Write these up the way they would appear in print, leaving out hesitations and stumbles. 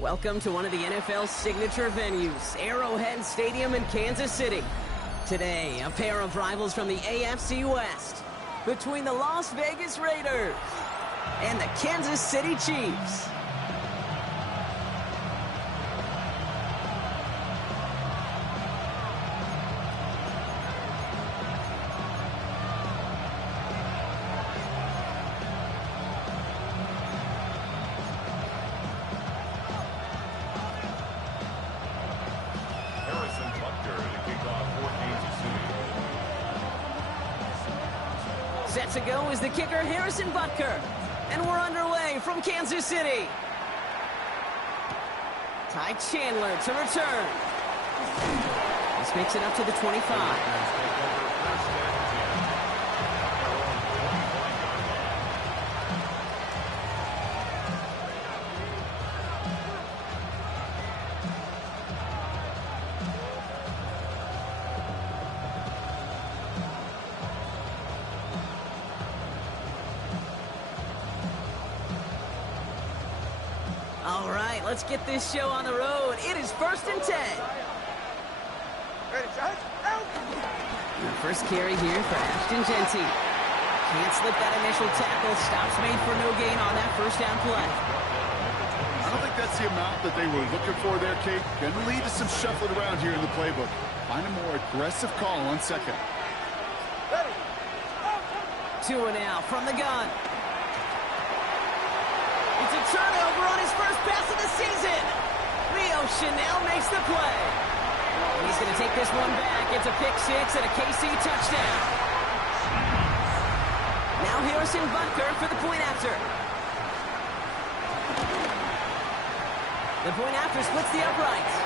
Welcome to one of the NFL's signature venues, Arrowhead Stadium in Kansas City. Today, a pair of rivals from the AFC West between the Las Vegas Raiders and the Kansas City Chiefs. Set to go is the kicker, Harrison Butker. And we're underway from Kansas City. Ty Chandler to return. This makes it up to the 25. All right, let's get this show on the road. It is 1st and 10. Ready, Josh? Out! The first carry here for Ashton Jeanty. Can't slip that initial tackle. Stops made for no gain on that first down play. I don't think that's the amount that they were looking for there, Kate. Going to lead to some shuffling around here in the playbook. Find a more aggressive call on second. Ready? Tua now from the gun. It's a turnover on his first pass of the season. Leo Chanel makes the play. And he's going to take this one back. It's a pick six and a KC touchdown. Now Harrison Butker for the point after. The point after splits the uprights.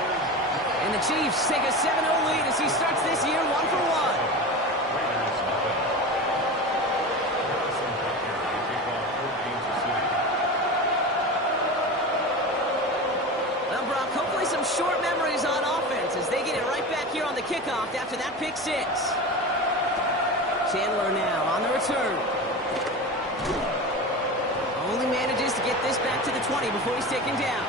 And the Chiefs take a 7-0 lead as he starts this year 1-for-1. Hopefully some short memories on offense as they get it right back here on the kickoff after that pick six. Chandler now on the return. Only manages to get this back to the 20 before he's taken down.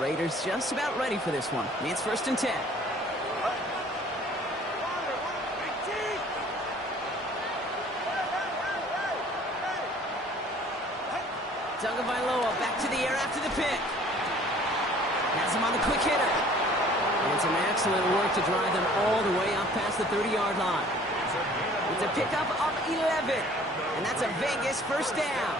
Raiders just about ready for this one. It's 1st and 10. Tagovailoa back to the air after the pick. Has him on the quick hitter. And some excellent work to drive them all the way up past the 30-yard line. It's a pickup of 11. And that's a Vegas first down.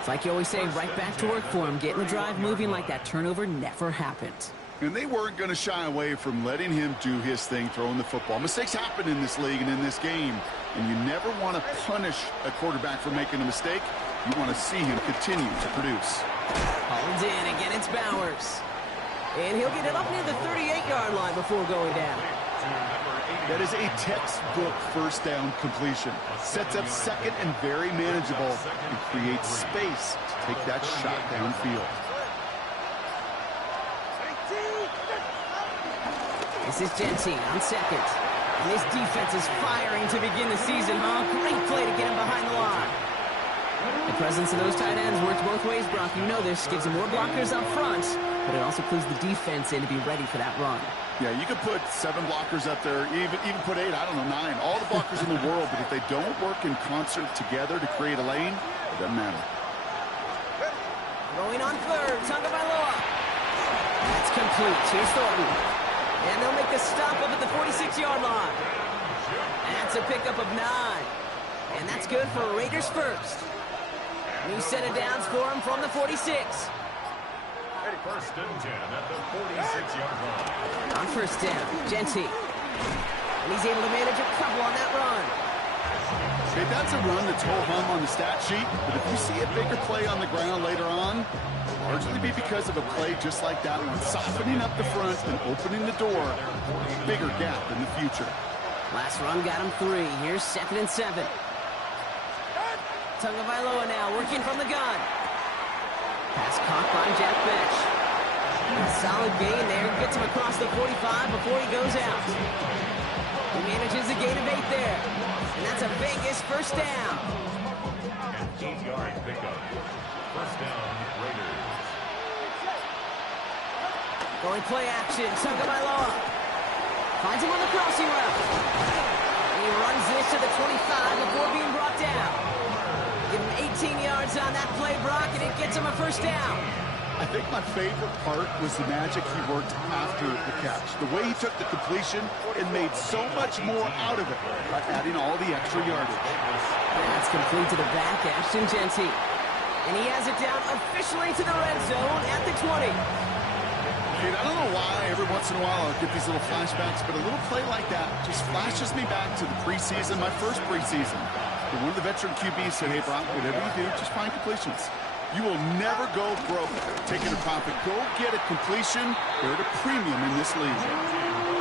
It's like you always say, right back to work for him. Getting the drive moving like that turnover never happened. And they weren't going to shy away from letting him do his thing, throwing the football. Mistakes happen in this league and in this game. And you never want to punish a quarterback for making a mistake. You want to see him continue to produce. Hauled in, again it's Bowers. And he'll get it up near the 38-yard line before going down. That is a textbook first down completion. Sets up second and very manageable and creates space to take that shot downfield. This is Jeanty on second. And this defense is firing to begin the season, huh? Great play to get him behind the line. The presence of those tight ends works both ways, Brock. You know this. Gives them more blockers up front, but it also clues the defense in to be ready for that run. Yeah, you could put 7 blockers up there, even put 8, I don't know, 9. All the blockers in the world, but if they don't work in concert together to create a lane, it doesn't matter. Going on third, Tagovailoa. That's complete. Here's Thornton. And they'll make the stop up at the 46-yard line. That's a pickup of 9. And that's good for Raiders first. New set of downs for him from the 46. First and 10 at the 46-yard line. On first down, Jeanty. And he's able to manage a couple on that run. Hey, that's a run that's ho-hum on the stat sheet, but if you see a bigger play on the ground later on, it'll largely be because of a play just like that one, softening up the front and opening the door for a bigger gap in the future. Last run got him 3. Here's 2nd and 7. Tagovailoa now working from the gun. Pass caught by Jack Bech. Solid gain there. Gets him across the 45 before he goes out. He manages a gain of 8 there. And that's a Vegas first down. An 8-yard pickup. First down, Raiders. Going play action. Tagovailoa finds him on the crossing route. And he runs this to the 25 before being brought down. Give him 18 yards on that play, Brock, and it gets him a first down. I think my favorite part was the magic he worked after the catch. The way he took the completion and made so much more out of it by adding all the extra yardage. That's complete to the back, Ashton Jeanty. And he has it down officially to the red zone at the 20. Kate, I don't know why every once in a while I'll get these little flashbacks, but a little play like that just flashes me back to the preseason, my first preseason. And one of the veteran QBs said, hey, Brock, whatever you do, just find completions. You will never go broke taking a profit. Go get a completion. They're at a premium in this league.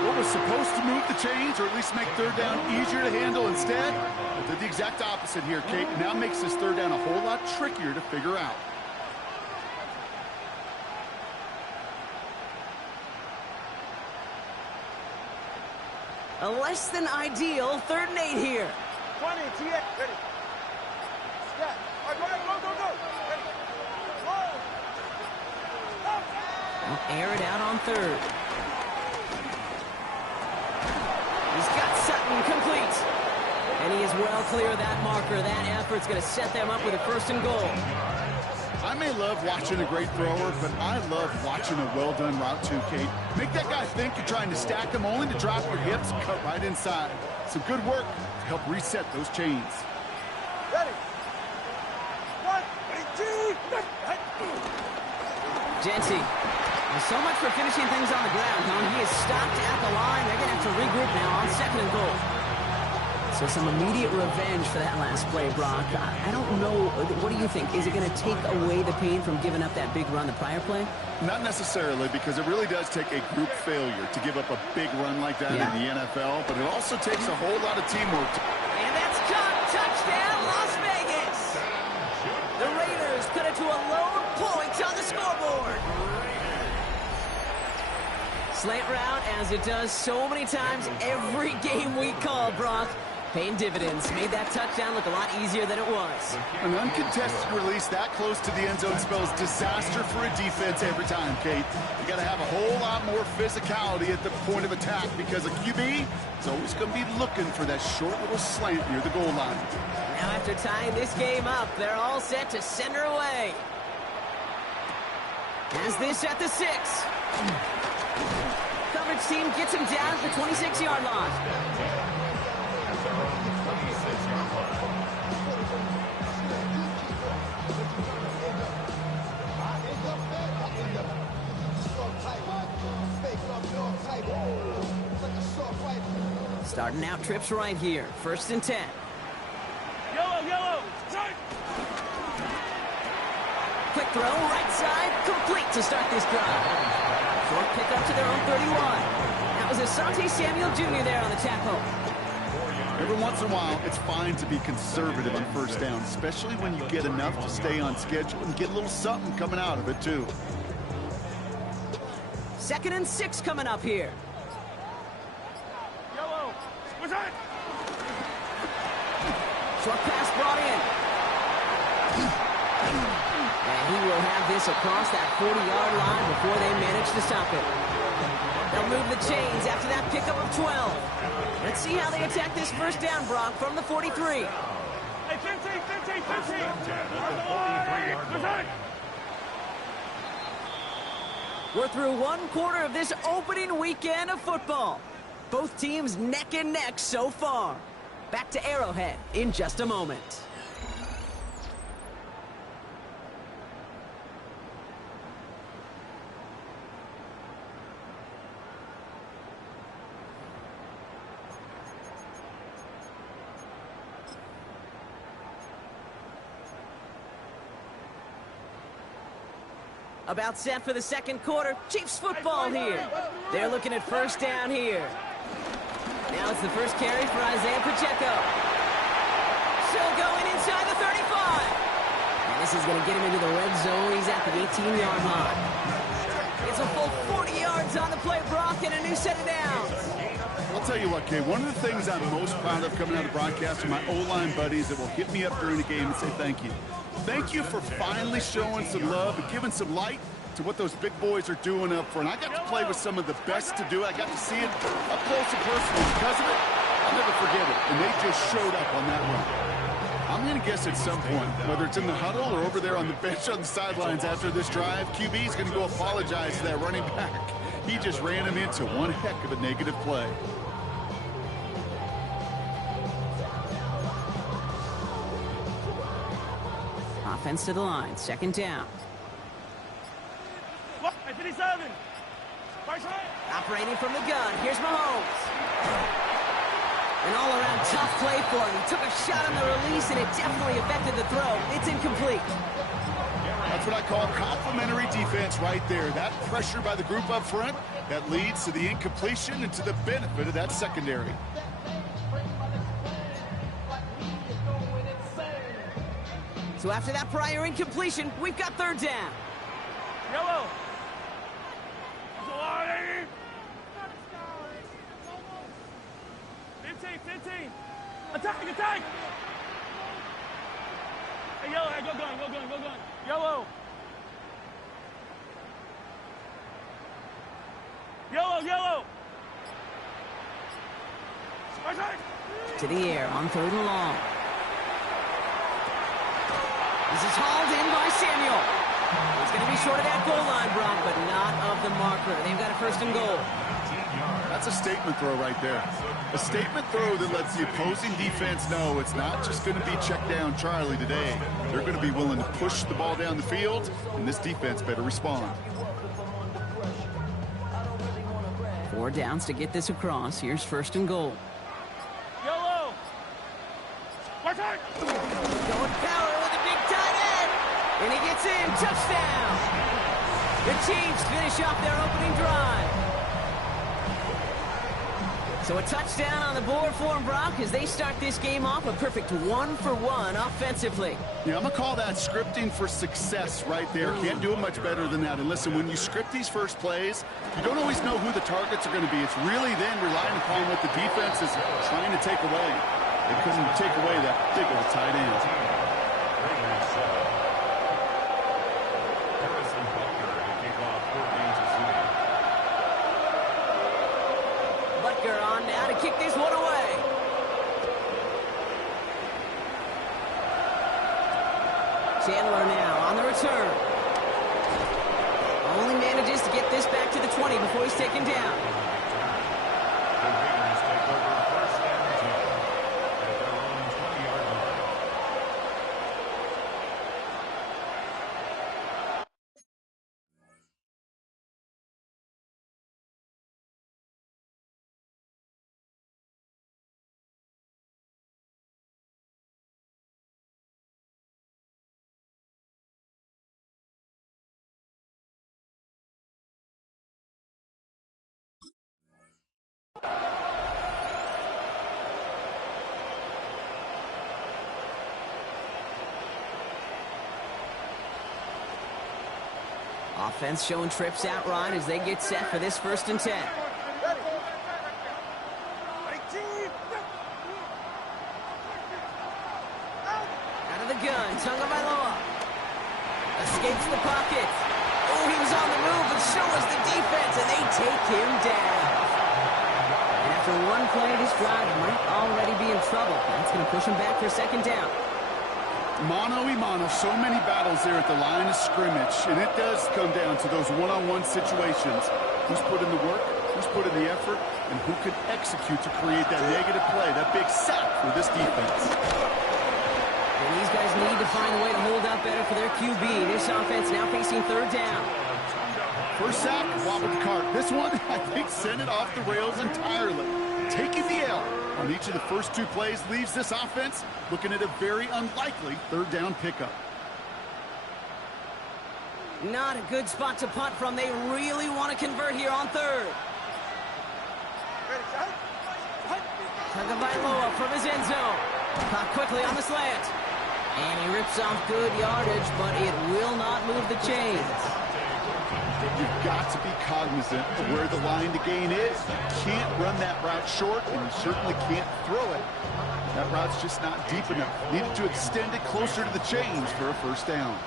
What was supposed to move the chains, or at least make third down easier to handle instead, it did the exact opposite here, Kate. Now makes this third down a whole lot trickier to figure out. A less than ideal 3rd and 8 here. 20, T.A. Ready. Step. All right, go, go, go. Ready. He'll air it out on 3rd. He's got Sutton complete. And he is well clear of that marker. That effort's going to set them up with a 1st and goal. I may love watching a great thrower, but I love watching a well-done route too, Kate. Make that guy think you're trying to stack him, only to drop your hips and cut right inside. Some good work to help reset those chains. Ready. 1, ready, 2, Jeanty. Well, so much for finishing things on the ground, huh? He is stopped at the line. They're going to have to regroup now on 2nd and goal. So some immediate revenge for that last play, Brock. I don't know. What do you think? Is it going to take away the pain from giving up that big run the prior play? Not necessarily, because it really does take a group failure to give up a big run like that in the NFL, but it also takes a whole lot of teamwork. And that's caught. Touchdown, Las Vegas. The Raiders cut it to a lone point on the scoreboard. Slant route, as it does so many times every game we call, Brock. Paying dividends. Made that touchdown look a lot easier than it was. An uncontested release that close to the end zone spells disaster for a defense every time, Kate. You got to have a whole lot more physicality at the point of attack, because a QB is always going to be looking for that short little slant near the goal line. Now after tying this game up, they're all set to send her away. Has this at the 6. Coverage team gets him down at the 26-yard line. Starting out trips right here. 1st and 10. Yellow. Quick throw, right side, complete to start this drive. Short pickup to their own 31. That was Asante Samuel Jr. there on the tackle. Every once in a while, it's fine to be conservative on 1st down, especially when you get enough to stay on schedule and get a little something coming out of it, too. 2nd and 6 coming up here. Yellow. What's that? Short pass brought in. And he will have this across that 40-yard line before they manage to stop it. They'll move the chains after that pickup of 12. Let's see how they attack this 1st down, Brock, from the 43. Hey, 15. We're through 1 quarter of this opening weekend of football. Both teams neck and neck so far. Back to Arrowhead in just a moment. About set for the 2nd quarter. Chiefs football here. They're looking at 1st down here. Now it's the first carry for Isaiah Pacheco. Still going inside the 35. And this is going to get him into the red zone. He's at the 18-yard line. It's a full 40 yards on the play, Brock, and a new set of downs. I'll tell you what, Kay, one of the things I'm most proud of coming out of the broadcast are my O-line buddies that will hit me up during the game and say thank you. Thank you for finally showing some love and giving some light to what those big boys are doing up front. I got to play with some of the best to do it. I got to see it up close and personal. Because of it, I'll never forget it. And they just showed up on that run. I'm going to guess at some point, whether it's in the huddle or over there on the bench on the sidelines after this drive, QB is going to go apologize to that running back. He just ran him into one heck of a negative play. Offense to the line, second down. 57. Operating from the gun, here's Mahomes. An all-around tough play for him. He took a shot on the release, and it definitely affected the throw. It's incomplete. That's what I call complimentary defense right there. That pressure by the group up front, that leads to the incompletion and to the benefit of that secondary. So after that prior incompletion, we've got third down. Yellow. 15. Attack. Hey, yellow, hey, go gun. Yellow. To the air on third and long. This is hauled in by Samuel. It's going to be short of that goal line, Brock, but not of the marker. They've got a first and goal. That's a statement throw right there. A statement throw that lets the opposing defense know it's not just going to be check down Charlie today. They're going to be willing to push the ball down the field, and this defense better respond. 4 downs to get this across. Here's first and goal. Yellow. Going power with a big tight end. And he gets in. Touchdown. The Chiefs finish off their opening drive. So a touchdown on the board for them, Brock, as they start this game off a perfect 1-for-1 offensively. Yeah, I'm going to call that scripting for success right there. Can't do it much better than that. And listen, when you script these first plays, you don't always know who the targets are going to be. It's really then relying upon what the defense is trying to take away. They couldn't take away that big old tight end. Kick this one away. Chandler now on the return. Only manages to get this back to the 20 before he's taken down. Offense showing trips out right as they get set for this 1st and 10. Out of the gun, Tagovailoa. Escapes the pocket. Oh, he was on the move, but so was the defense, and they take him down. And after one play, this drive might already be in trouble. That's going to push him back for 2nd down. Mano-a-mano, so many battles there at the line of scrimmage, and it does come down to those one-on-one situations. Who's put in the work, who's put in the effort, and who could execute to create that negative play, that big sack for this defense. And these guys need to find a way to hold up better for their QB. This offense now facing 3rd down. First sack, wobbled the cart. This one, I think, sent it off the rails entirely. Taking the L on each of the first 2 plays leaves this offense looking at a very unlikely 3rd down pickup. Not a good spot to punt from. They really want to convert here on 3rd. Tagovailoa from his end zone. Caught quickly on the slant. And he rips off good yardage, but it will not move the chains. you've got to be cognizant of where the line to gain is. You can't run that route short, and you certainly can't throw it. That route's just not deep enough. Needed to extend it closer to the chains for a first down.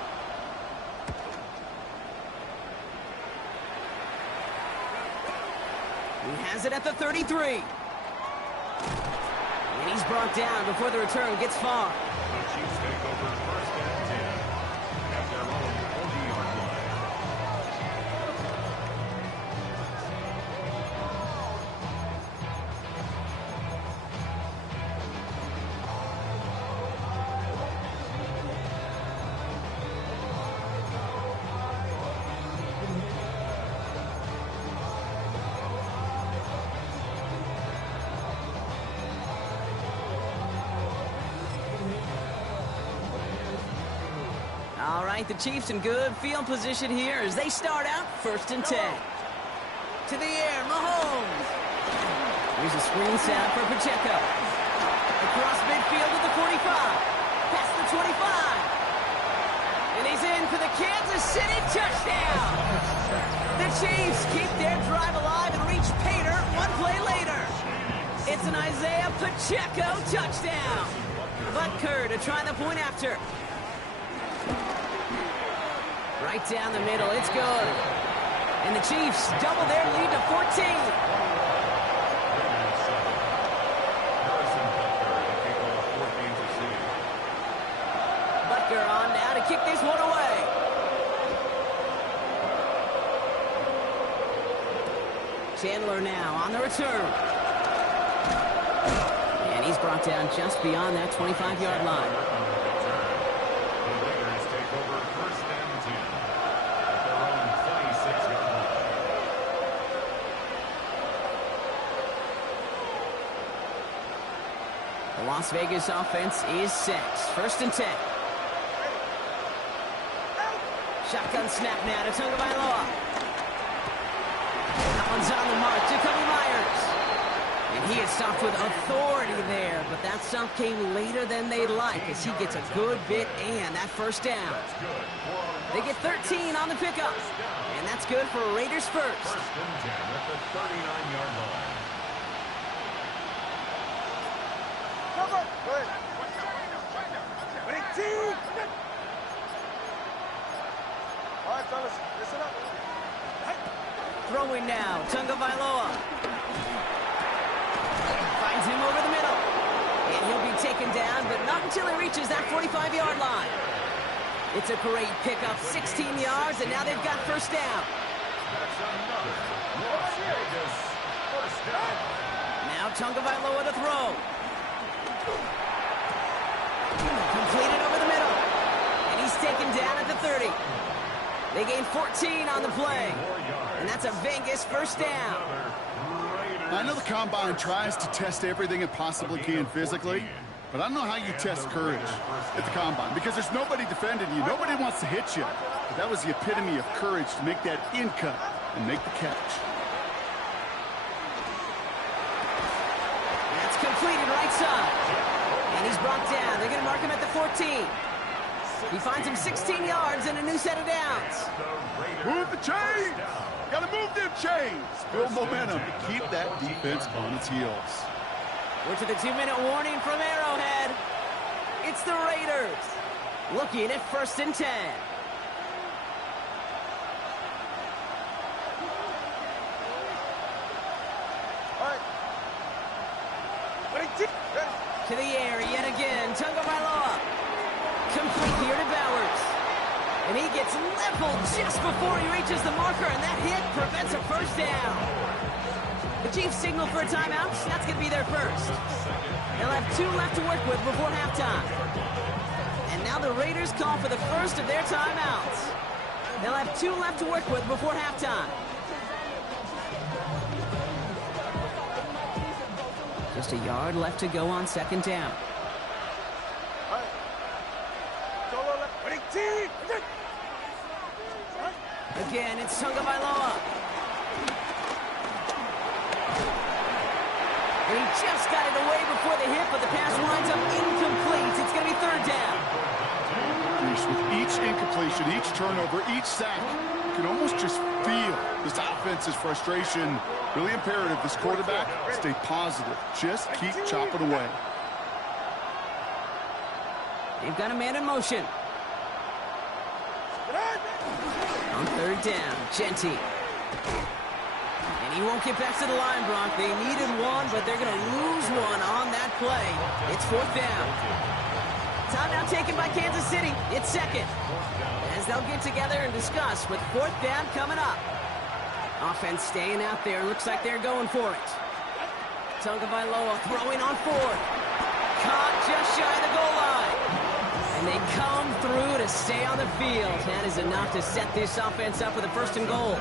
He has it at the 33. And he's brought down before the return gets far. The Chiefs take over first and 10 at their own 40-yard line. All right, the Chiefs in good field position here as they start out first and 10. To the air, Mahomes. Here's a screen set for Pacheco. Across midfield to the 45. Past the 25. And he's in for the Kansas City touchdown. The Chiefs keep their drive alive and reach pay dirt one play later. It's an Isaiah Pacheco touchdown. Butker to try the point after. Right down the middle, it's good. And the Chiefs double their lead to 14. Butker on now to kick this one away. Chandler now on the return. And he's brought down just beyond that 25-yard line. The Las Vegas offense is set. First and 10. Shotgun snap now to Tagovailoa. That one's on the mark. Jacoby Myers. And he is stopped with authority there, but that stop came later than they'd like as he gets a good bit and that first down. They get 13 on the pickup, and that's good for Raiders first. First and 10 at the 39-yard line. Cover. Good. Ready, team. All right, fellas, listen up. Throwing now, Tagovailoa. Finds him over the middle. And he'll be taken down, but not until he reaches that 45-yard line. It's a great pickup, 16 yards, and now they've got first down. That's another Las Vegas first down. Now Tagovailoa to throw. Completed over the middle. And he's taken down at the 30. They gain 14 on the play. And that's a Vegas first down. I know the Combine tries to test everything it possibly can physically, but I don't know how you test courage at the Combine because there's nobody defending you. Nobody wants to hit you. But that was the epitome of courage to make that in cut and make the catch. That's completed right side. And he's brought down. They're going to mark him at the 14. He finds him 16 yards and a new set of downs. Move the chains! Gotta move them chains! Build momentum to keep that defense on its heels. We're to the 2-minute warning from Arrowhead. It's the Raiders looking at first and 10. All right. Ready, team. Ready. To the air yet again. Tagovailoa. Complete here to Bowers. And he gets leveled just before he reaches the marker, and that hit prevents a first down. The Chiefs signal for a timeout. That's going to be their first. They'll have 2 left to work with before halftime. And now the Raiders call for the first of their timeouts. They'll have 2 left to work with before halftime. Just a yard left to go on second down. All right. Solo left. Ready, team. Again, it's Tagovailoa. And he just got it away before the hit, but the pass winds up incomplete. It's going to be third down. With each incompletion, each turnover, each sack, can almost just feel this offense's frustration. Really imperative, this quarterback, stay positive. Just keep chopping away. They've got a man in motion. On third down, Genty. And he won't get back to the line, Bronk. They needed one, but they're going to lose one on that play. It's fourth down. Timeout taken by Kansas City. It's second. As they'll get together and discuss with fourth down coming up. Offense staying out there. Looks like they're going for it. Tagovailoa throwing on fourth. Caught just shy of the goal line. And they come through to stay on the field. That is enough to set this offense up with a first and goal.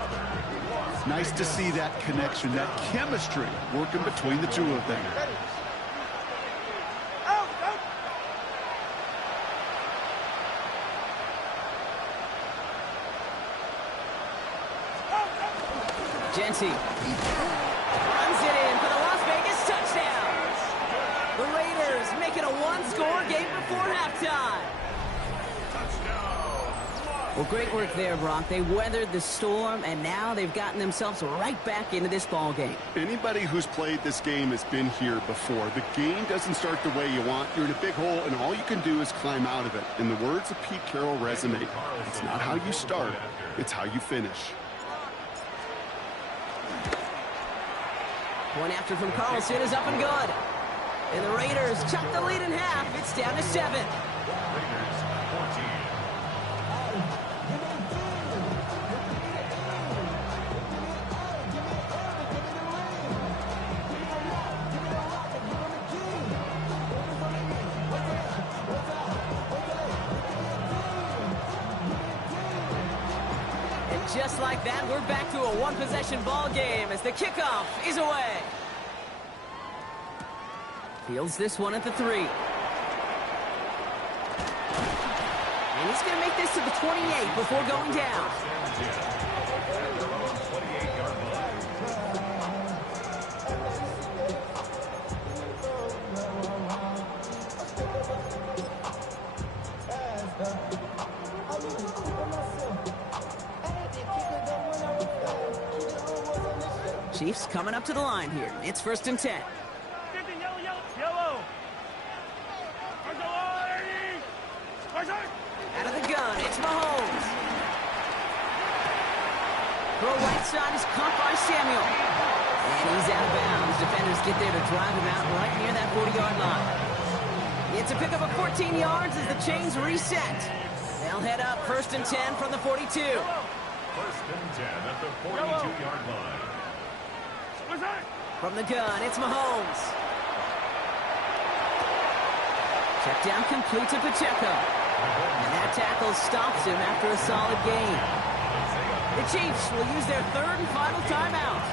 Nice to see that connection, that chemistry working between the two of them. Genty runs it in for the Las Vegas touchdown. The Raiders make it a one-score game before halftime. Well, great work there, Brock. They weathered the storm, and now they've gotten themselves right back into this ball game. Anybody who's played this game has been here before. The game doesn't start the way you want. You're in a big hole, and all you can do is climb out of it. In the words of Pete Carroll resonate, it's not how you start, it's how you finish. One after from Carlson is up and good. And the Raiders chop the lead in half. It's down to 7. Raiders 14. Just like that, we're back to a one-possession ball game as the kickoff is away. Fields this one at the 3. And he's going to make this to the 28 before going down. Chiefs coming up to the line here. It's first and 10. Yellow. Out of the gun, it's Mahomes. Throw right side is caught by Samuel. And he's out of bounds. Defenders get there to drive him out right near that 40-yard line. It's a pickup of 14 yards as the chains reset. They'll head up first and 10 from the 42. First and 10 at the 42-yard line. From the gun, it's Mahomes. Check down complete to Pacheco. And that tackle stops him after a solid gain. The Chiefs will use their third and final timeout.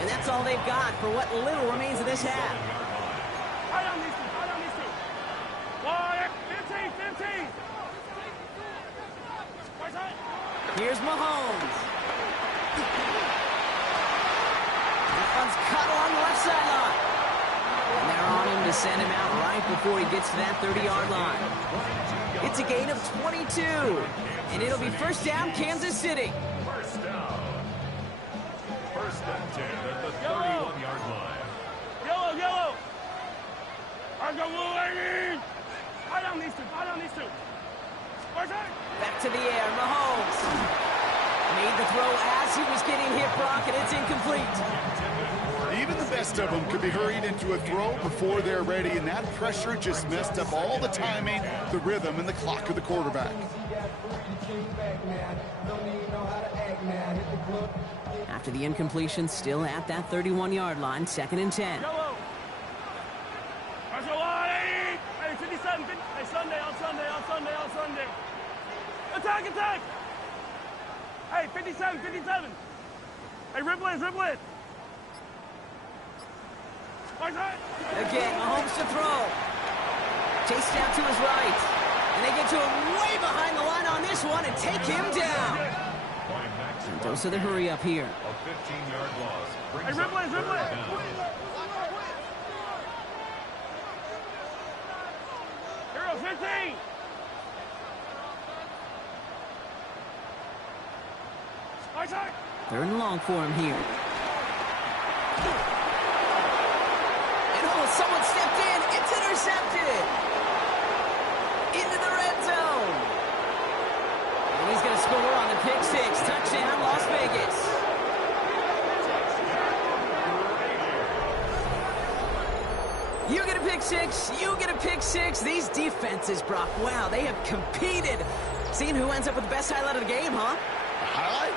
And that's all they've got for what little remains of this half. 15. Here's Mahomes. One's cut along the left sideline. And they're on him to send him out right before he gets to that 30-yard line. It's a gain of 22. And it'll be first down, Kansas City. First down. First and 10 at the 31-yard line. Yellow. I'm going. I don't need to. Back to the air, Mahomes. Made the throw as he was getting hit, Brock, and it's incomplete. Even the best of them could be hurried into a throw before they're ready, and that pressure just messed up all the timing, the rhythm, and the clock of the quarterback. After the incompletion, still at that 31-yard line, second and 10. Yellow. Hey, 57. Hey, Sunday. Attack. Hey, 57. Hey, ribble it. Again, Mahomes to throw. Chased out to his right. And they get to him way behind the line on this one and take him down. And dose of the hurry up here. A 15-yard loss. Hey, ribble it. Hero 15. Third and long for him here. And oh, someone stepped in. It's intercepted. Into the red zone. And he's going to score on the pick six. Touchdown, Las Vegas. You get a pick six. You get a pick six. These defenses, Brock, wow, they have competed. Seeing who ends up with the best highlight of the game, huh? Highlight?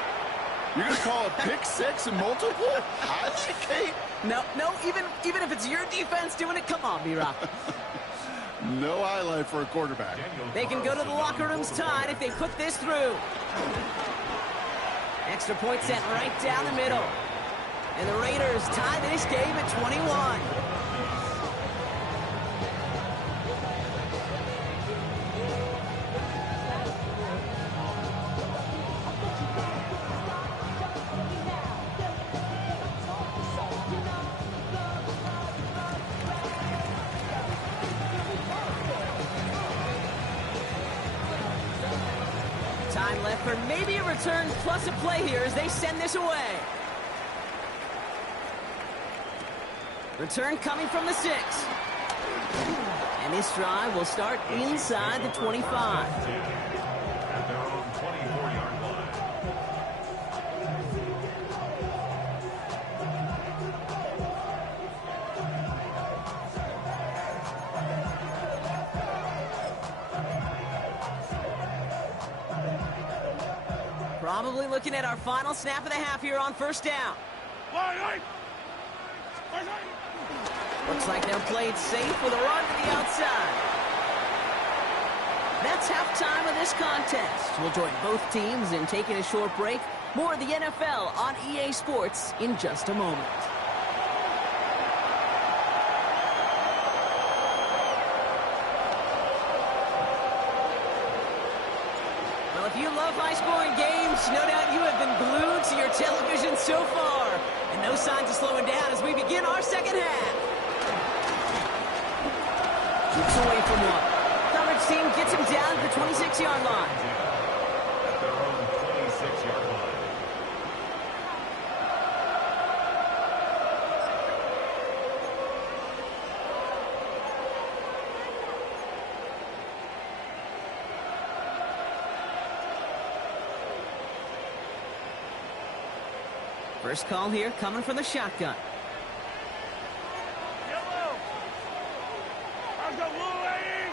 You're going to call a pick six and multiple? Highlight, Kate? No, even if it's your defense doing it, come on, B-Rock. No highlight for a quarterback. They can go to the locker rooms tied if they put this through. Extra point sent right down the middle. And the Raiders tie this game at 21. Time left for maybe a return plus a play here as they send this away. Return coming from the 6. And this drive will start inside the 25. At their own 24-yard line. Probably looking at our final snap of the half here on first down. Looks like they'll play it safe with a run to the outside. That's halftime of this contest. We'll join both teams in taking a short break. More of the NFL on EA Sports in just a moment. Well, if you love high-scoring games, no doubt you have been glued to your television so far. And no signs of slowing down as we begin our second half. Keeps away from one. Coverage team gets him down to the 26-yard line. At their own 26-yard line. First call here coming from the shotgun. Yellow. Let's go, blue lady.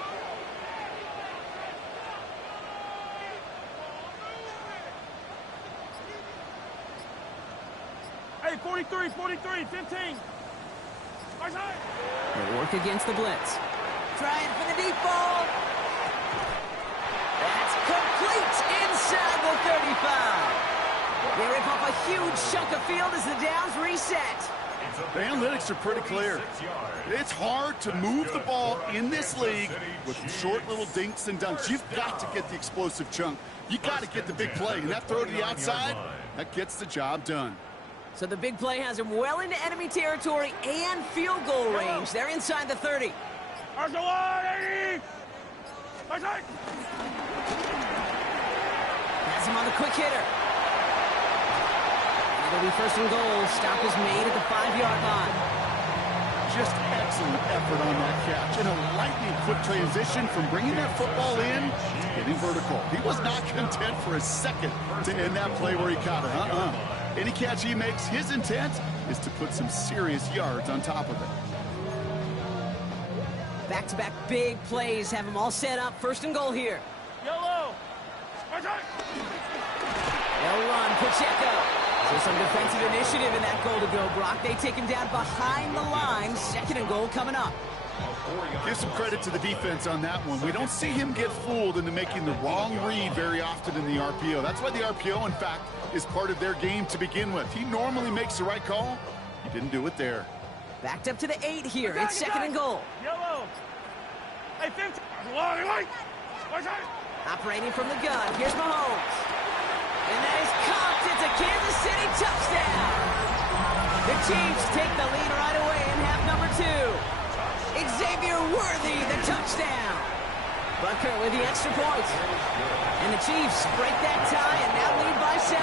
Hey, 43, 43, 15. They work against the blitz. Trying for the deep ball. That's complete inside the 35. They rip up a huge chunk of field as the downs reset. The analytics are pretty clear. It's hard to move the ball in this league with short little dinks and dunks. You've got to get the explosive chunk. You got to get the big play. And that throw to the outside, that gets the job done. So the big play has him well into enemy territory and field goal range. They're inside the 30. Has him on the quick hitter. It'll be first and goal. Stop is made at the 5-yard line. Just excellent effort on that catch. In a lightning quick transition from bringing that football in to getting vertical. He was not content for a second to end that play where he caught it. Any catch he makes, his intent is to put some serious yards on top of it. Back-to-back big plays have them all set up. First and goal here. Yellow. They'll run. Pacheco. So some defensive initiative in that goal to go, Brock. They take him down behind the line. Second and goal coming up. Give some credit to the defense on that one. We don't see him get fooled into making the wrong read very often in the RPO. That's why the RPO, in fact, is part of their game to begin with. He normally makes the right call. He didn't do it there. Backed up to the 8 here. It's second and goal. Yellow. Hey, 15. Operating from the gun. Here's Mahomes. And that is caught. It's a Kansas City touchdown. The Chiefs take the lead right away in half number 2. Xavier Worthy, the touchdown. Bucker with the extra point. And the Chiefs break that tie and now lead by 7.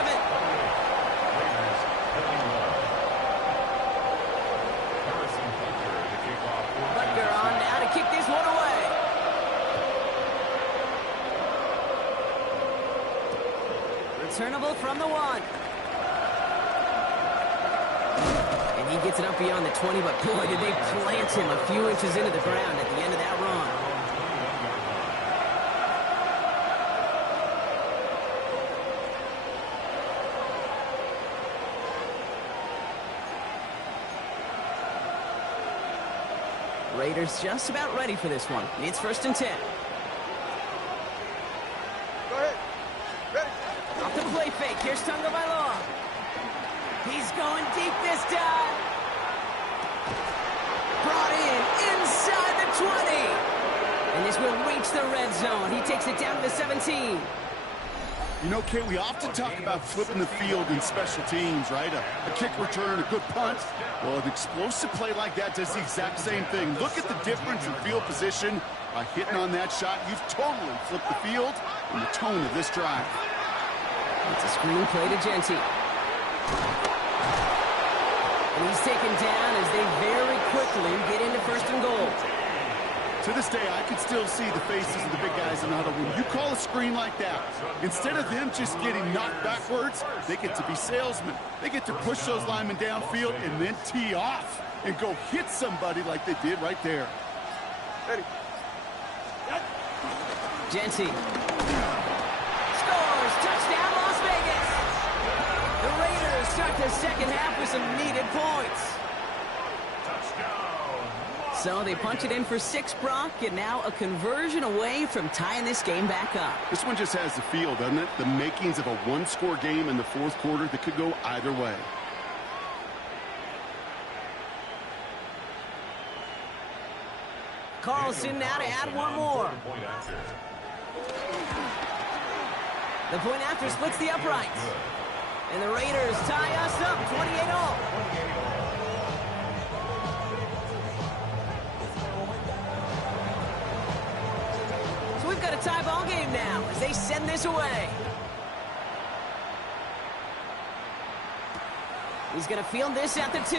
scramble from the 1. And he gets it up beyond the 20, but boy, did they plant him a few inches into the ground at the end of that run. Raiders just about ready for this one. It's 1st and 10. Go ahead. Ready. Off the play fake. Here's Tagovailoa. He's going deep this time. Brought in inside the 20. And this will reach the red zone. He takes it down to the 17. You know, Kate, we often talk about flipping the field in special teams, right? A kick return, a good punt. Well, an explosive play like that does the exact same thing. Look at the difference in field position. By hitting on that shot, you've totally flipped the field and the tone of this drive. It's a screen play to Genty. And he's taken down as they very quickly get into 1st and goal. To this day, I can still see the faces of the big guys in the huddle. When you call a screen like that, instead of them just getting knocked backwards, they get to be salesmen. They get to push those linemen downfield and then tee off and go hit somebody like they did right there. Ready. Genty scores! Touchdown, Las Vegas! The Raiders start the second half with some needed points. So they punch it in for 6, Brock, and now a conversion away from tying this game back up. This one just has the feel, doesn't it? The makings of a one-score game in the 4th quarter that could go either way. Carlson now to add one more. The point after splits the uprights. And the Raiders tie us up 28-all. So we've got a tie ball game now as they send this away. He's going to field this at the 2.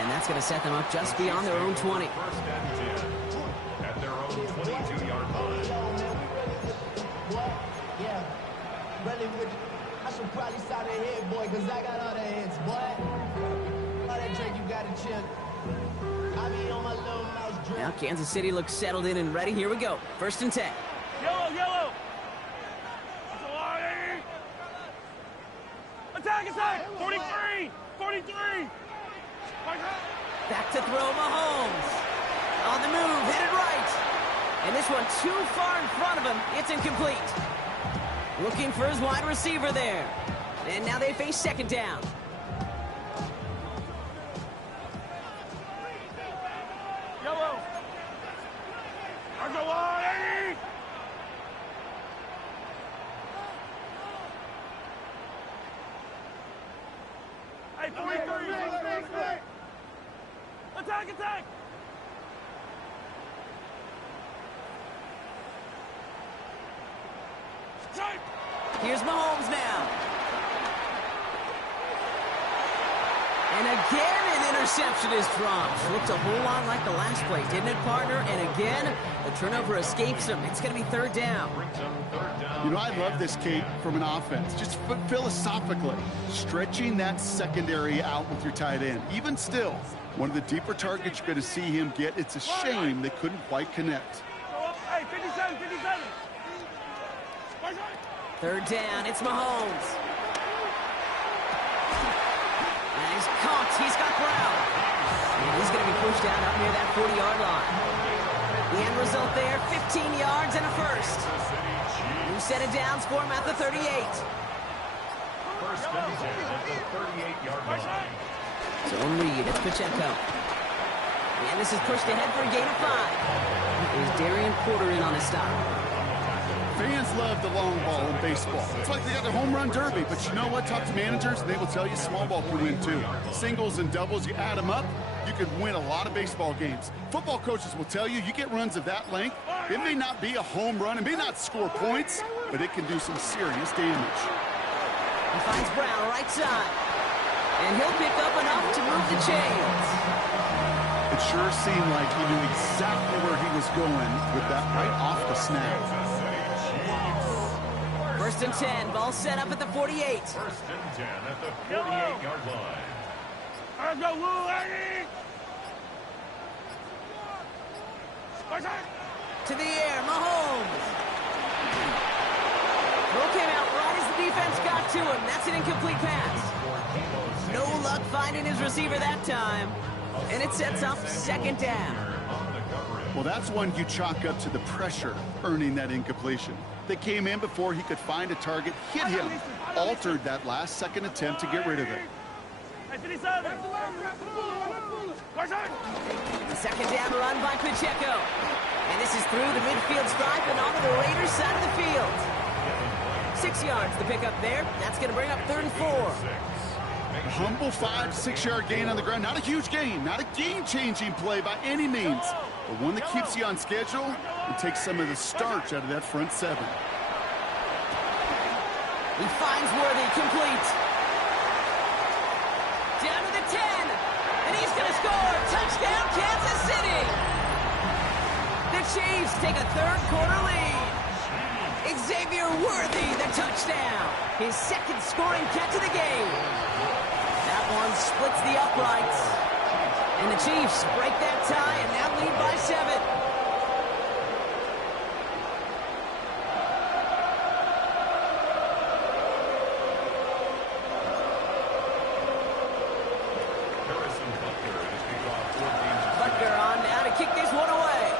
And that's going to set them up just beyond their own 20. 1st and 10 at their own 22-yard line. Yeah, really with you. I should probably start a head, boy, because I got all the hits, boy. All that drink you got to chill. I be on my little mouse drink. Now Kansas City looks settled in and ready. Here we go. 1st and 10. Yellow, yellow. Attack, attack. 43, 43. Back to throw Mahomes. On the move, headed right. And this one too far in front of him. It's incomplete. Looking for his wide receiver there. And now they face 2nd down. Yellow. Hey, 43. Attack, attack. Here's Mahomes now. And again, an interception is dropped. Looked a whole lot like the last play, didn't it, partner? And again, the turnover escapes him. It's going to be 3rd down. You know, I love this, Kate, from an offense. Just philosophically, stretching that secondary out with your tight end. Even still, one of the deeper targets you're going to see him get. It's a shame they couldn't quite connect. Hey, 57, 57. 3rd down, it's Mahomes. And he's caught, he's got Brown. And he's going to be pushed out up near that 40-yard line. The end result there, 15 yards and a first. New set of downs for him at the 38. 1st and 10 at the 38-yard line. So Reed, it's Pacheco. And this is pushed ahead for a gain of 5. There's Darian Porter in on his stop. Fans love the long ball in baseball. It's like they got the home run derby, but you know what? Talk to managers, and they will tell you small ball can win too. Singles and doubles, you add them up, you can win a lot of baseball games. Football coaches will tell you, you get runs of that length, it may not be a home run, it may not score points, but it can do some serious damage. He finds Brown right side. And he'll pick up enough to move the chains. It sure seemed like he knew exactly where he was going with that right off the snap. 1st First and 10. Ball set up at the 48. First and 10 at the 48-yard line. To the air, Mahomes. Throw came out right as the defense got to him. That's an incomplete pass. No luck finding his receiver that time. And it sets up second down. Well, that's one you chalk up to the pressure earning that incompletion. They came in before he could find a target, hit him, altered that last-second attempt to get rid of it. The second down run by Pacheco. And this is through the midfield stripe and onto the Raiders' side of the field. 6 yards the pickup there. That's going to bring up 3rd and 4. A humble 5-6-yard gain on the ground. Not a huge gain, not a game-changing play by any means, but one that keeps you on schedule and takes some of the starch out of that front seven. He finds Worthy, complete. Down to the 10, and he's going to score. Touchdown, Kansas City. The Chiefs take a third-quarter lead. Xavier Worthy, the touchdown. His second scoring catch of the game. That one splits the uprights. And the Chiefs break that tie and now lead by 7. Butker on now to kick this one away.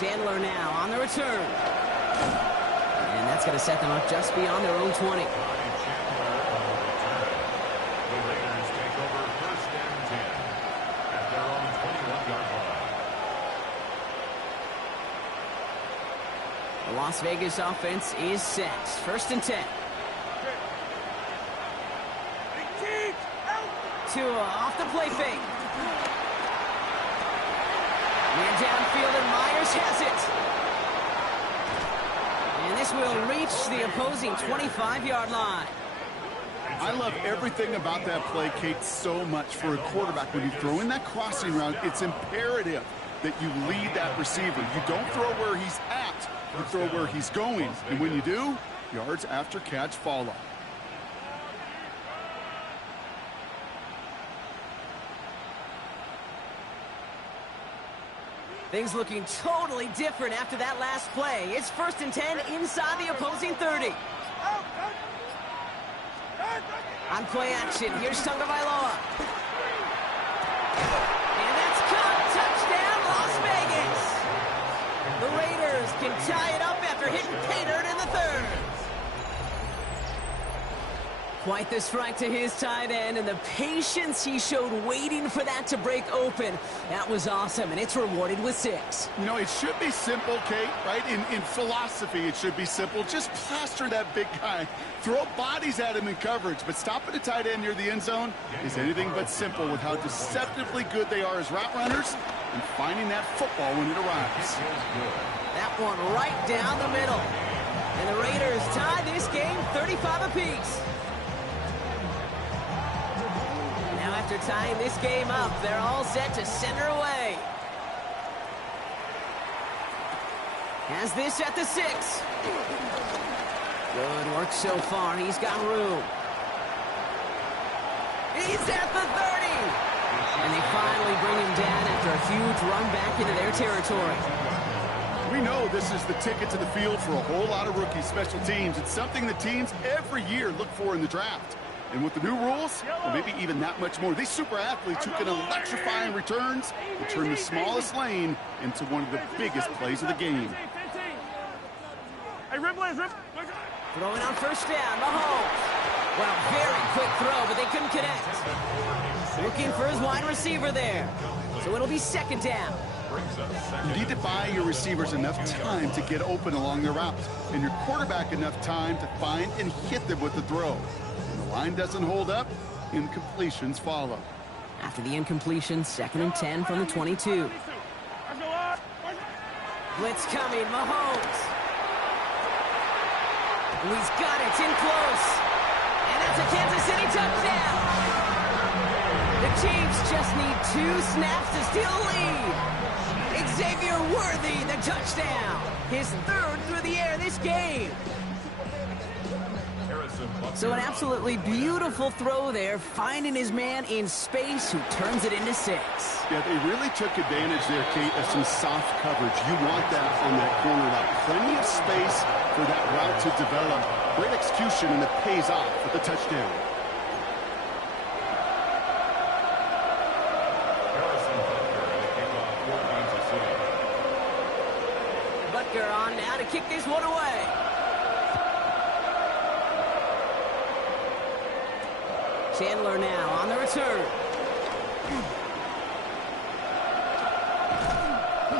Chandler now on the return. And that's going to set them up just beyond their own 20. The Las Vegas offense is set. 1st and 10. Tua off the play fake. Man downfield and Myers has it. And this will reach the opposing 25-yard line. I love everything about that play, Kate, so much for a quarterback. When you throw in that crossing route, it's imperative that you lead that receiver. You don't throw where he's at, you throw where he's going. And when you do, yards after catch follow. Things looking totally different after that last play. It's 1st and 10 inside the opposing 30. On play action, here's Tagovailoa. And that's caught. Touchdown, Las Vegas. The Raiders can tie it up after hitting pay dirt in the 3rd. Quite the strike to his tight end, and the patience he showed waiting for that to break open. That was awesome, and it's rewarded with 6. You know, it should be simple, Kate, right? In philosophy, it should be simple. Just plaster that big guy. Throw bodies at him in coverage, but stopping a tight end near the end zone is anything but simple with how deceptively good they are as route runners and finding that football when it arrives. That one right down the middle. And the Raiders tie this game 35 apiece. Now after tying this game up, they're all set to center away. Has this at the 6. Good work so far. He's got room. He's at the 30. And they finally bring him down after a huge run back into their territory. We know this is the ticket to the field for a whole lot of rookie special teams. It's something the teams every year look for in the draft. And with the new rules, well, maybe even that much more. These super athletes who can electrify in returns and turn the smallest lane into one of the biggest plays of the game. Throwing on 1st down, Mahomes. Well, very quick throw, but they couldn't connect. Looking for his wide receiver there. So it'll be 2nd down. You need to buy your receivers enough time to get open along their route, and your quarterback enough time to find and hit them with the throw. When the line doesn't hold up, incompletions follow. After the incompletion, 2nd and 10 from the 22. Blitz coming, Mahomes. He's got it, it's in close. And that's a Kansas City touchdown. The Chiefs just need 2 snaps to steal the lead. Xavier Worthy, the touchdown. His third through the air this game. So an absolutely beautiful throw there, finding his man in space who turns it into 6. Yeah, they really took advantage there, Kate, of some soft coverage. You want that on that corner route. Plenty of space for that route to develop. Great execution, and it pays off with the touchdown. Butker on now to kick this one away. Chandler now on the return.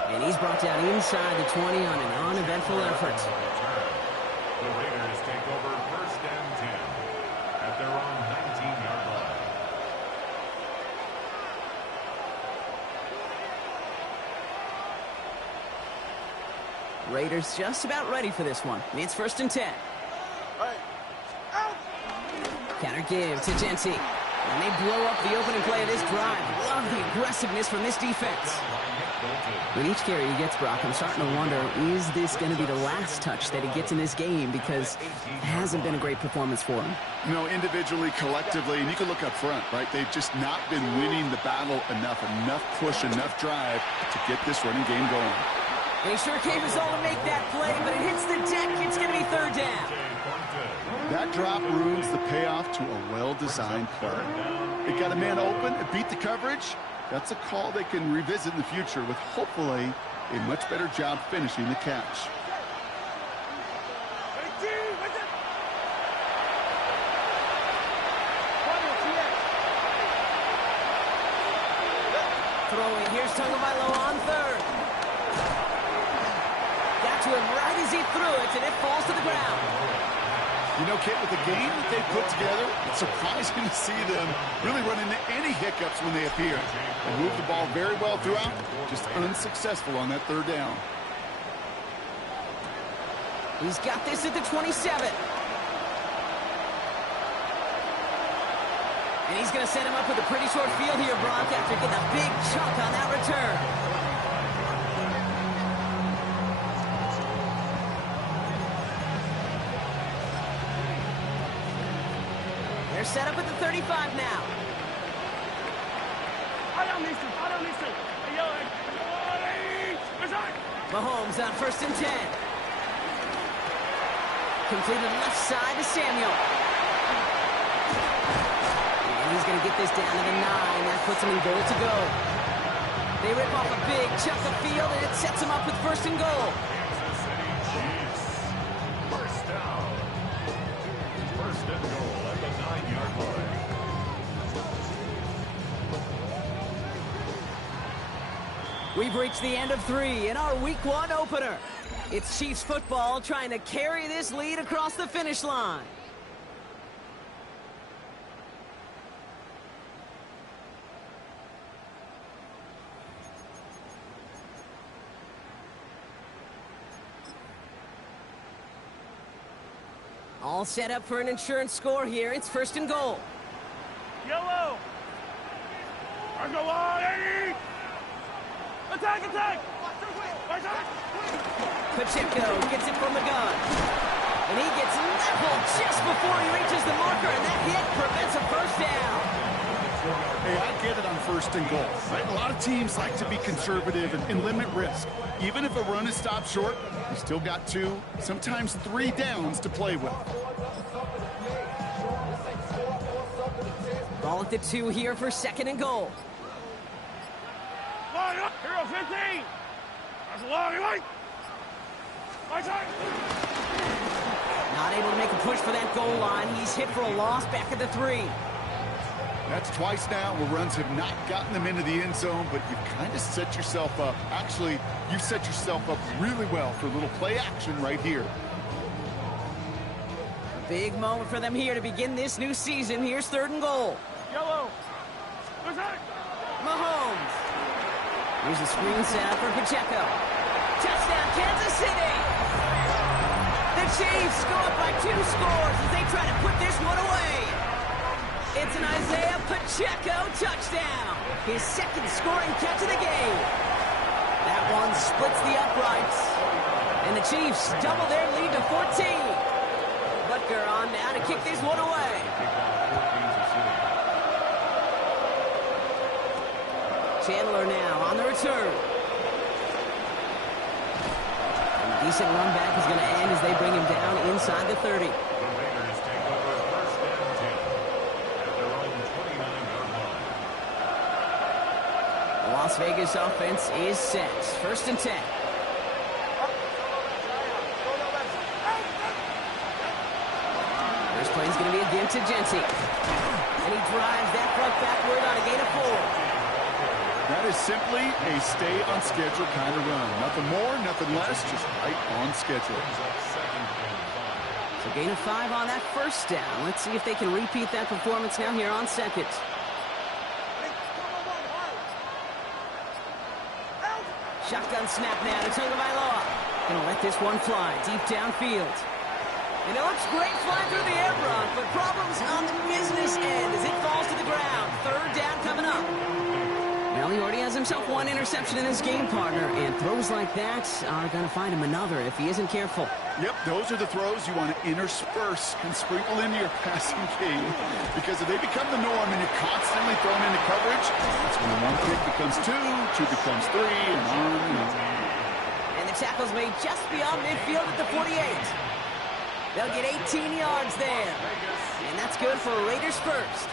And he's brought down inside the 20 on an uneventful effort. The Raiders take over 1st and 10 at their own 19-yard line. Raiders just about ready for this one. It's 1st and 10. Counter give to Genty. And they blow up the opening play of this drive. Love the aggressiveness from this defense. With each carry he gets, Brock, I'm starting to wonder, is this going to be the last touch that he gets in this game? Because it hasn't been a great performance for him. You know, individually, collectively, and you can look up front, right? They've just not been winning the battle enough push, enough drive to get this running game going. They sure came us all to make that play, but it hits the deck. It's going to be 3rd down. That drop ruins the payoff to a well-designed play. It got a man open, it beat the coverage. That's a call they can revisit in the future with hopefully a much better job finishing the catch. Throwing, here's Tagovailoa on 3rd. Got to him right as he threw it, and it falls to the ground. You know, Kit, with the game that they put together, it's surprising to see them really run into any hiccups when they appear. They moved the ball very well throughout, just unsuccessful on that 3rd down. He's got this at the 27. And he's going to set him up with a pretty short field here, Brock, after getting a big chunk on that return. They're set up at the 35 now. Mahomes on 1st and 10. Completed left side to Samuel. And he's going to get this down to the 9. That puts him in goal to go. They rip off a big chunk of field, and it sets him up with 1st and goal. Kansas City Chiefs. 1st down. 1st and goal at the 9-yard line. We've reached the end of 3 in our Week 1 opener. It's Chiefs football trying to carry this lead across the finish line. All set up for an insurance score here. It's 1st and goal. Yellow. Attack, attack. Pacheco gets it from the gun. And he gets leveled just before he reaches the marker, and that hit prevents a 1st down. Hey, I get it on 1st and goal, right? A lot of teams like to be conservative and limit risk. Even if a run is stopped short, you still got 2, sometimes 3 downs to play with. Ball at the 2 here for 2nd and goal. Hero 15. That's a long way. Not able to make a push for that goal line. He's hit for a loss back at the 3. That's twice now where runs have not gotten them into the end zone, but you've kind of set yourself up. Actually, you've set yourself up really well for a little play action right here. Big moment for them here to begin this new season. Here's 3rd and goal. Yellow. Mahomes. Here's a screen set up for Pacheco. Touchdown, Kansas City! The Chiefs go up by 2 scores as they try to put this one away. It's an Isaiah Pacheco touchdown. His 2nd scoring catch of the game. That one splits the uprights. And the Chiefs double their lead to 14. Butker on now to kick this one away. Chandler now on the return. And a decent run back is going to end as they bring him down inside the 30. The Raiders take over first and 10 at their own 29-yard line. The Las Vegas offense is set. First and 10. First play is going to be again to Genty. And he drives that front backward on a gain of 4. That is simply a stay-on-schedule kind of run. Nothing more, nothing less, just right on schedule. So gain of 5 on that first down. Let's see if they can repeat that performance now here on second. Shotgun snap now to Tagovailoa. Gonna let this one fly deep downfield. And it looks great flying through the air, Brock, but problems on the business end as it falls to the ground. Third down coming up. Well, he already has himself one interception in his game, partner, and throws like that are going to find him another if he isn't careful. Yep, those are the throws you want to intersperse and sprinkle into your passing game, because if they become the norm and you're constantly thrown into coverage, that's when one pick becomes 2, 2 becomes 3, and on and on. And the tackle's made just beyond midfield at the 48. They'll get 18 yards there, and that's good for Raiders first.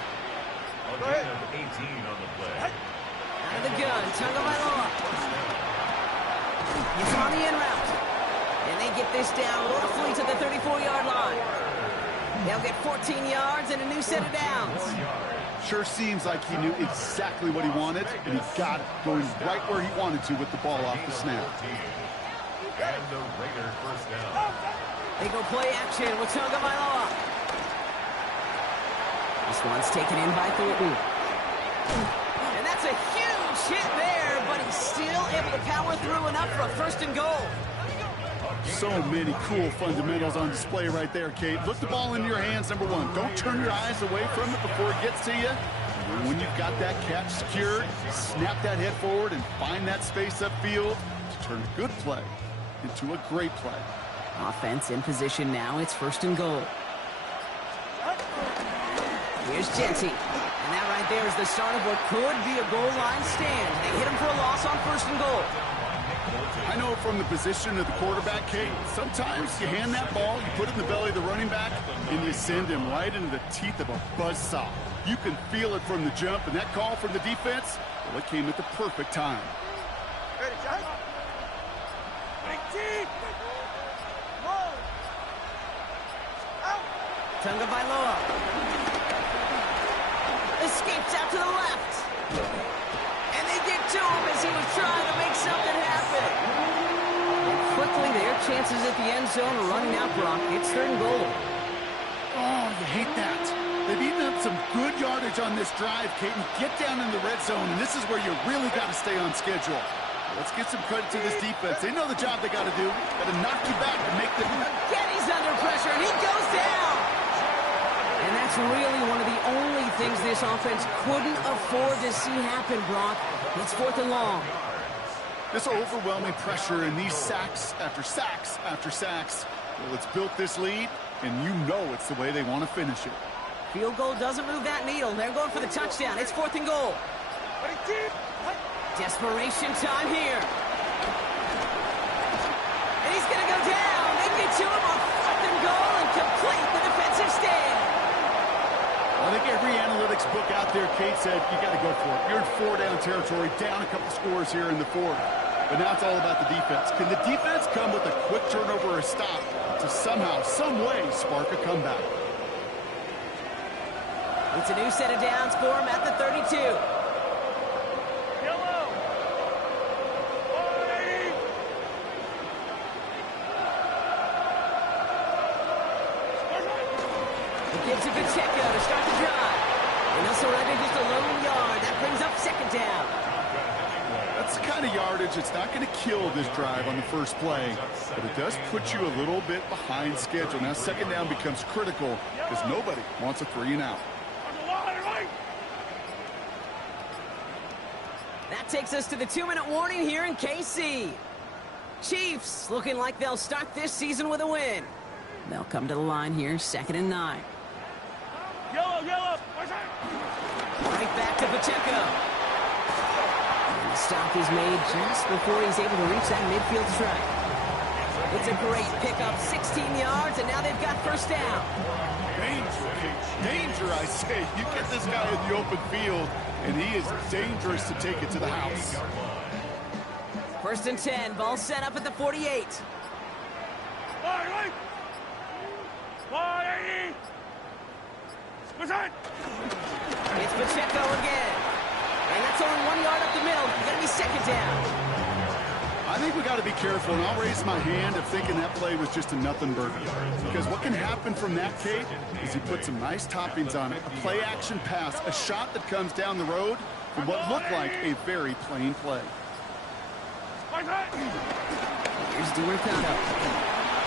A gain of 18 on the play. Out of the gun, Tagovailoa. Gets him on the in route. And they get this down roughly to the 34-yard line. They'll get 14 yards and a new set of downs. Sure seems like he knew exactly what he wanted, and he got it going right where he wanted to with the ball off the snap. And the Raiders first down. They go play action with Tagovailoa. This one's taken in by Thornton. And that's a huge hit there, but he's still able to power through enough for a first and goal. So many cool fundamentals on display right there, Kate. Look the ball into your hands, number one. Don't turn your eyes away from it before it gets to you. And when you've got that catch secured, snap that head forward and find that space upfield to turn a good play into a great play. Offense in position now. It's first and goal. Here's Genty. And that right there is the start of what could be a goal line stand. They hit him for a loss on first and goal. I know from the position of the quarterback, Kate, sometimes you hand that ball, you put it in the belly of the running back, and you send him right into the teeth of a buzzsaw. You can feel it from the jump, and that call from the defense, well, it came at the perfect time. Ready, John? 19! Tagovailoa escapes out to the left. And they get to him as he was trying to make something happen. And quickly, their chances at the end zone are running out, Brock. It's third and goal. Oh, you hate that. They've eaten up some good yardage on this drive, Kate, and get down in the red zone, and this is where you really got to stay on schedule. Let's get some credit to this defense. They know the job they got to do. Got to knock you back and make them... Again, he's under pressure, and he goes down. And that's really one of the only things this offense couldn't afford to see happen, Brock. It's fourth and long. This overwhelming pressure and these sacks after sacks after sacks, well, it's built this lead, and you know it's the way they want to finish it. Field goal doesn't move that needle. They're going for the touchdown. It's fourth and goal. Desperation time here. And he's going to go down. They get to him on fourth and goal and complete the defensive stand. I think every analytics book out there, Kate, said you got to go for it. You're in four-down territory, down a couple scores here in the fourth. But now it's all about the defense. Can the defense come with a quick turnover or a stop to somehow, some way, spark a comeback? It's a new set of downs for him at the 32. Yellow! It gives it to Pacheco to start the drive. And they'll surrender just a lone yard. That brings up second down. That's the kind of yardage it's not going to kill this drive on the first play, but it does put you a little bit behind schedule. Now second down becomes critical because nobody wants a 3 and out. That takes us to the 2-minute warning here in KC. Chiefs looking like they'll start this season with a win. They'll come to the line here, 2nd and 9. Yellow, yellow. Right back to Pacheco. And the stop is made just before he's able to reach that midfield strike. It's a great pickup, 16 yards, and now they've got first down. Danger, I say. You get this guy in the open field, and he is dangerous to take it to the house. 1st and 10, ball set up at the 48. It's Pacheco again. And that's only 1 yard up the middle. Going to be 2nd down. I think we got to be careful, and I'll raise my hand of thinking that play was just a nothing burger. Because what can happen from that, Kate, is you put some nice toppings on it. A play-action pass, a shot that comes down the road from what looked like a very plain play. Here's DiMercado.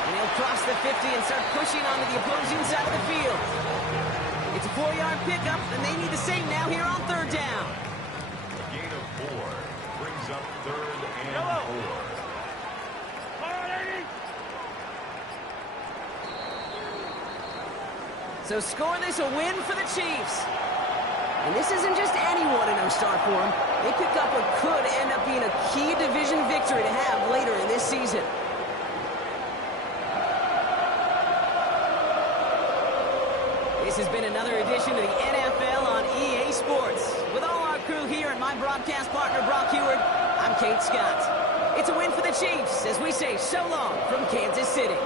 And he'll cross the 50 and start pushing onto the opposing side of the field. It's a 4-yard pickup, and they need the same now here on 3rd down. A gain of 4 brings up 3rd and 4. So scoreless, a win for the Chiefs. And this isn't just any 1-0 start for them. They pick up what could end up being a key division victory to have later in this season. This has been another edition of the NFL on EA Sports. With all our crew here and my broadcast partner, Brock Heward, I'm Kate Scott. It's a win for the Chiefs as we say so long from Kansas City.